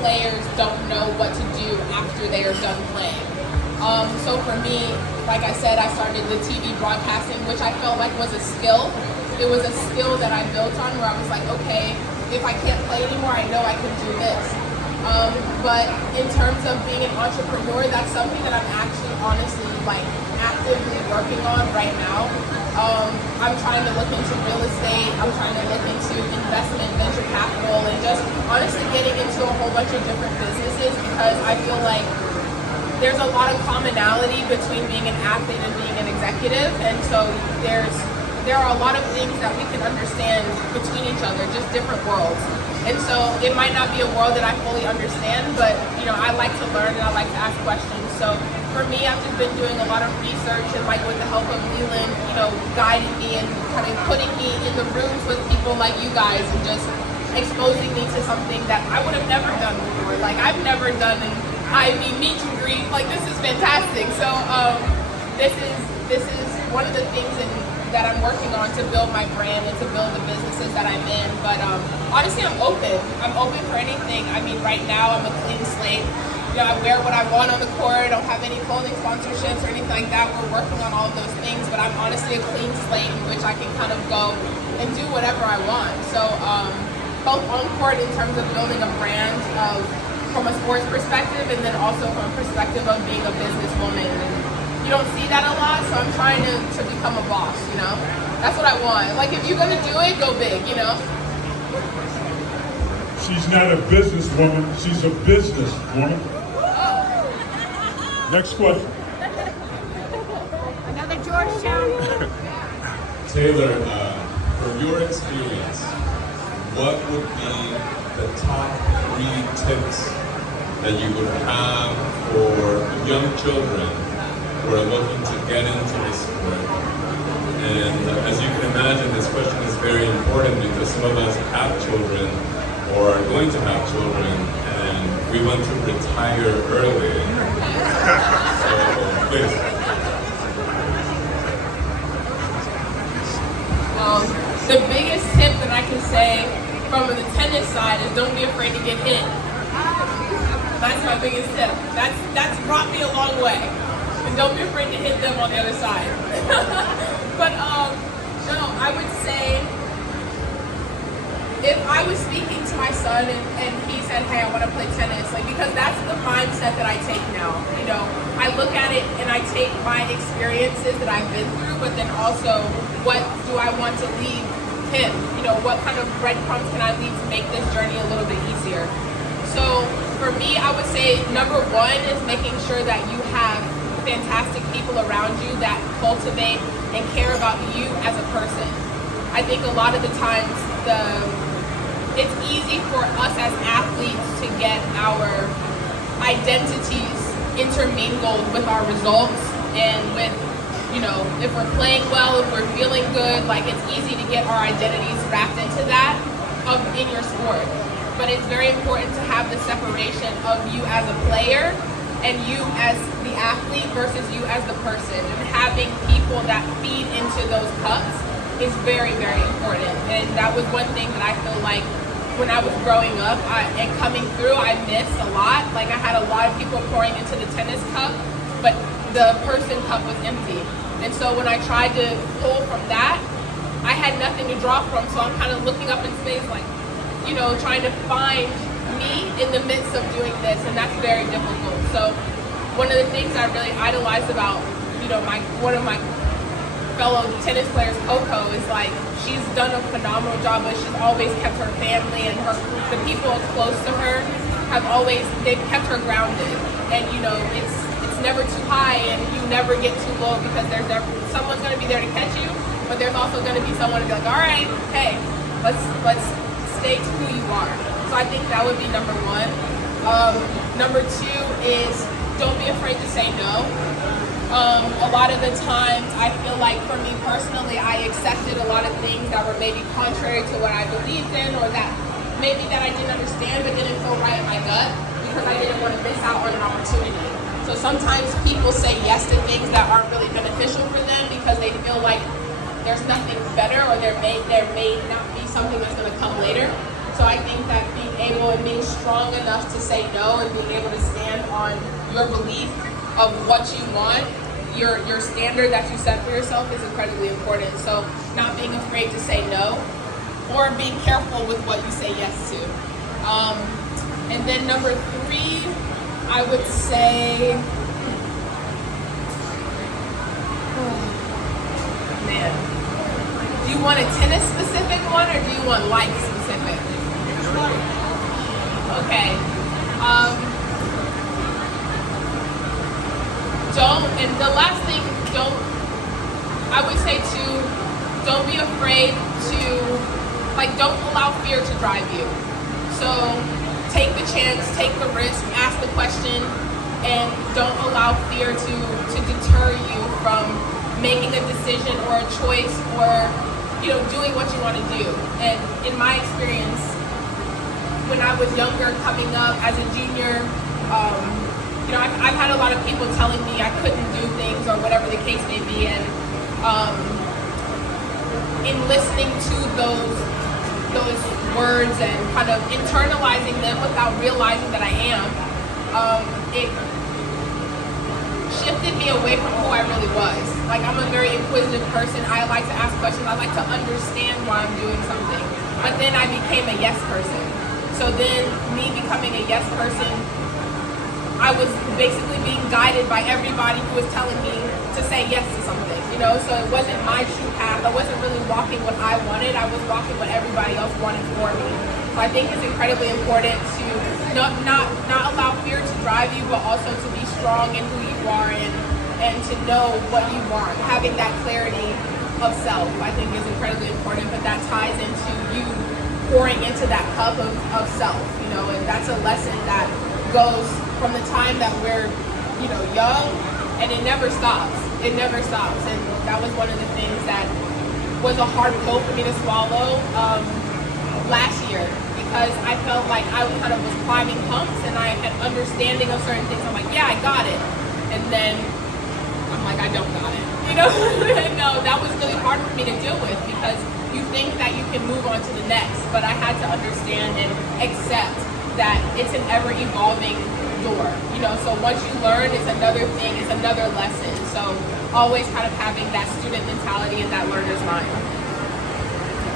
players don't know what to do after they are done playing. So for me, like I said, I started the TV broadcasting, which I felt like was a skill. It was a skill that I built on where I was like, okay, if I can't play anymore, I know I can do this. But in terms of being an entrepreneur, that's something that I'm actually honestly like actively working on right now. I'm trying to look into real estate. I'm trying to look into investment, venture capital, and just honestly getting into a whole bunch of different businesses because I feel like there's a lot of commonality between being an athlete and being an executive, and so there are a lot of things that we can understand between each other, just different worlds. And so it might not be a world that I fully understand, but I like to learn and I like to ask questions. So for me, I've just been doing a lot of research and like with the help of Leland, guiding me and kind of putting me in the rooms with people like you guys and just exposing me to something that I would have never done before. Like I've never done an Ivy meet and greet. Like this is fantastic. So this is one of the things that I'm working on to build my brand and to build the businesses that I'm in. But honestly, I'm open. I'm open for anything. I mean, right now I'm a clean slate. I wear what I want on the court. I don't have any clothing sponsorships or anything like that. We're working on all of those things, but I'm honestly a clean slate in which I can kind of go and do whatever I want. So both on court in terms of building a brand from a sports perspective, and then also from a perspective of being a businesswoman. And you don't see that a lot, so I'm trying to become a boss, That's what I want. Like, if you're going to do it, go big, She's not a businesswoman, she's a businesswoman. Next question. Another Georgetown. Taylor, from your experience, what would be the top 3 tips that you would have for young children who are looking to get into this sport? And as you can imagine, this question is very important because some of us have children or are going to have children, and we want to retire early. So, please. The biggest tip that I can say from the tennis side is don't be afraid to get hit. That's my biggest tip. That's brought me a long way. And don't be afraid to hit them on the other side. But no, I would say if I was speaking to my son and he said, hey, I want to play tennis, because that's the mindset that I take now. I look at it and I take my experiences that I've been through, but then also what do I want to leave him? What kind of breadcrumbs can I leave to make this journey a little bit easier? So for me, I would say number 1 is making sure that you have fantastic people around you that cultivate and care about you as a person. I think a lot of the times it's easy for us as athletes to get our identities intermingled with our results and with, if we're playing well, if we're feeling good, it's easy to get our identities wrapped into that in your sport. But it's very important to have the separation of you as a player and you as the athlete versus you as the person. And having people that feed into those cups is very, very important. And that was one thing that I feel like when I was growing up and coming through, I missed a lot. I had a lot of people pouring into the tennis cup, but the person cup was empty. And so when I tried to pull from that, I had nothing to draw from. So I'm kind of looking up in space trying to find me in the midst of doing this, and that's very difficult. So one of the things I really idolized about, one of my fellow tennis players, Coco, is she's done a phenomenal job, but she's always kept her family and the people close to her they've kept her grounded. And it's never too high and you never get too low because someone's going to be there to catch you, but there's also going to be someone to be like, all right, hey, let's stay to who you are. So I think that would be number 1. Number 2 is don't be afraid to say no. A lot of the times I feel like for me personally, I accepted a lot of things that were maybe contrary to what I believed in, or that maybe that I didn't understand but didn't feel right in my gut because I didn't want to miss out on an opportunity. So sometimes people say yes to things that aren't really beneficial for them because they feel like there's nothing better, or there may not be something that's going to come later. So I think that being able and being strong enough to say no and being able to stand on your belief of what you want, your standard that you set for yourself is incredibly important. So not being afraid to say no, or being careful with what you say yes to. And then number 3, I would say, man, do you want a tennis specific one or do you want life specific? Okay. And the last thing, I would say don't be afraid to, don't allow fear to drive you. So take the chance, take the risk, ask the question, and don't allow fear to deter you from making a decision or a choice or, doing what you want to do. And in my experience, when I was younger, coming up as a junior, I've had a lot of people telling me I couldn't do things or whatever the case may be, and in listening to those words and kind of internalizing them without realizing that I am, it shifted me away from who I really was. I'm a very inquisitive person. I like to ask questions. I like to understand why I'm doing something. But then I became a yes person. So then me becoming a yes person, I was basically being guided by everybody who was telling me to say yes to something, so it wasn't my true path. I wasn't really walking what I wanted. I was walking what everybody else wanted for me. So I think it's incredibly important to not allow fear to drive you, but also to be strong in who you are and to know what you want. Having that clarity of self, I think, is incredibly important, but that ties into you pouring into that cup of self, and that's a lesson that goes from the time that we're, young, and it never stops. It never stops. And that was one of the things that was a hard pill for me to swallow last year, because I felt like I kind of was climbing humps and I had understanding of certain things. I'm like, yeah, I got it. And then I'm like, I don't got it. No, that was really hard for me to deal with, because you think that you can move on to the next, but I had to understand and accept that it's an ever-evolving door, so once you learn, it's another thing, it's another lesson. So always kind of having that student mentality and that learner's mind.